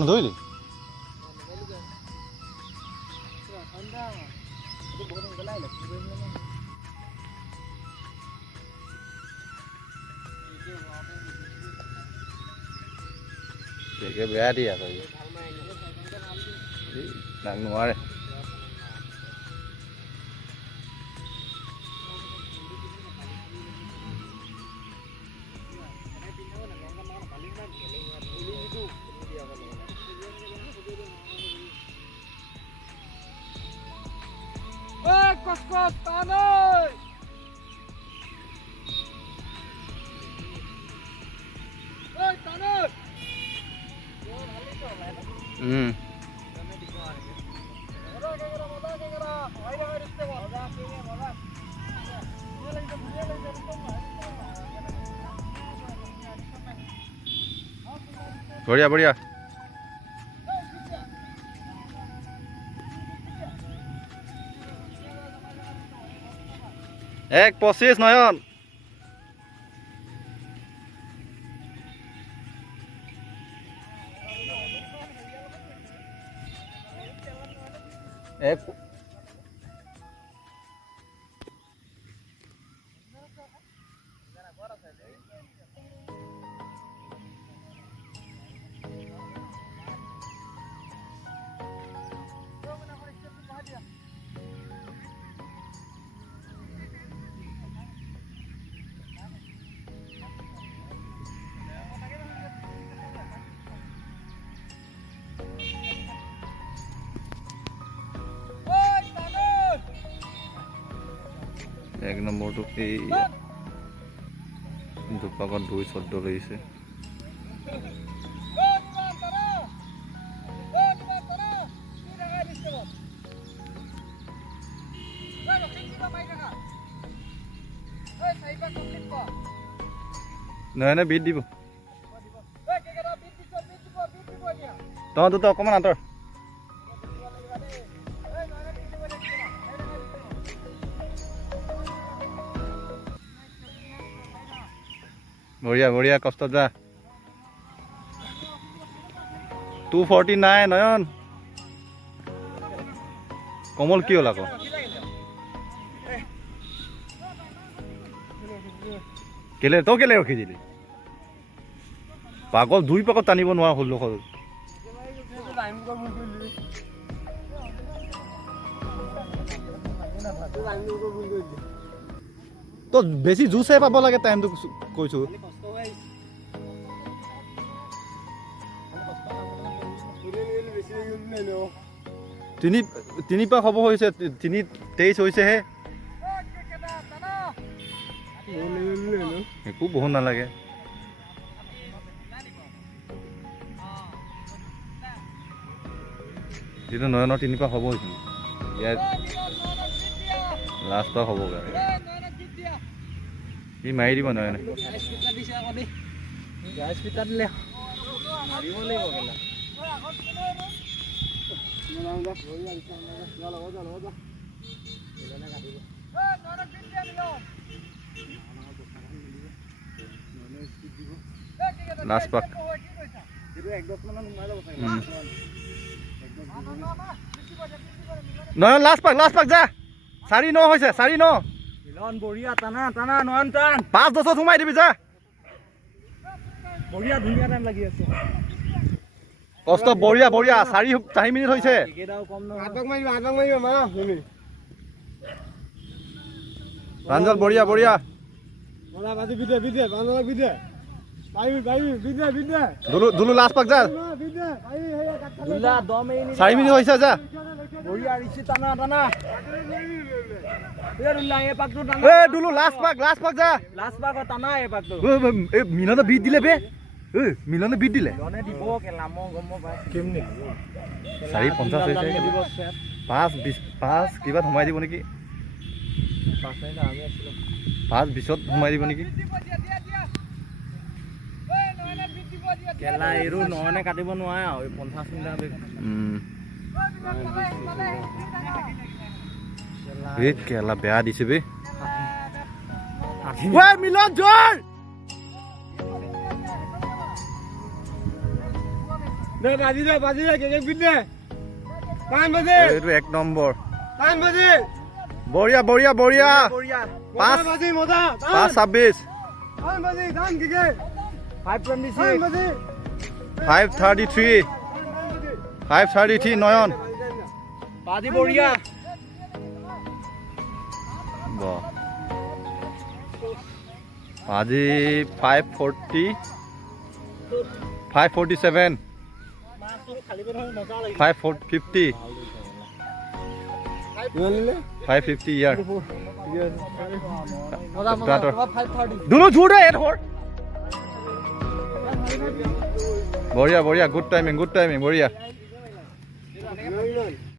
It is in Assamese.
নধৰিলি বেয়া দিয়ে আকৌ নাক নোৱাৰে বঢ়িয়া বঢ়িয়া 1.25 নয়ন এক এক নম্বৰটো এই দুপাকত 2.14 লাগিছে নহয় নহয় বিট দিব তই দুটা অকণমান আঁতৰ বঢ়িয়া বঢ়িয়া কষ্ট যা 249 নয়ন কমল কি হ'ল আকৌ কেলে তই কেলে ৰখি দিলি পাগল 2 পাকত টানিব নোৱাৰা হ'ল হ'ল তো বেছি জুচে পাব লাগে টাইমটো কৈছো তিনি পাক হ'ব হৈছে 3:23 হৈছেহে একো বহুত নালাগে যিটো নয়নৰ 3 পাক হ'ব হৈছে ইয়াত লাষ্ট পাক হ'ব কি মাৰি দিব নয়নে লাষ্ট পাক নয়ন লাষ্ট পাক যা 4-9 হৈছে 4-9 মিলন বঢ়িয়া টানা টানা নয়ন টান 5-10 সোমাই দিবি যা বঢ়িয়া ধুনীয়া টাইম লাগি আছে কষ্ট বঢ়িয়া বঢ়িয়া 4 মিনিট হৈছে একেটাও কম নহয় আটক মাৰিবা মাৰা প্ৰাঞ্জল বঢ়িয়া বঢ়িয়া মাৰা বাজি বিদে প্ৰাঞ্জল বিদে বিদে দুলু লাষ্ট পাক যা বিদে দুলা 10 মিনিট 4 মিনিট হৈছে যা বঢ়িয়া ৰিচি টানা টানা দুলা এ পাকটো টানা এ দুলু লাষ্ট পাক যা লাষ্ট পাক টানা এ পাকটো এ মিলনে বিট দিলে বে মিলনে বিট দিলে লনে দিব কেলাম গম পাই কেমনে 4:50 হৈছে 5:20 কিবা সোমাই দিব নেকি 5 মিনিট আমি আছিল 5:20 সোমাই দিব নেকি কেলা এৰো নহনে কাটিব নোৱাৰে আৰু 50 মিটাৰ বেগ এই কেলা বেয়া দিছে বে ওই মিলন জোর দে বাজি দে কেক বিট দে 5 বাজে এইটো এক নম্বৰ 5 বাজে বঢ়িয়া বঢ়িয়া বঢ়িয়া 5 বাজে মজা 5:26 5 বাজে দান কেকে 5:26 বাজে 5:33 5:33 নয়ন বাজি বঢ়িয়া বাহ আজি 5:40 5:47 5:50 5:50 ইয়াৰ দুনো ঝুড়ে এড হৰ বঢ়িয়া বঢ়িয়া গুড টাইমিং বঢ়িয়া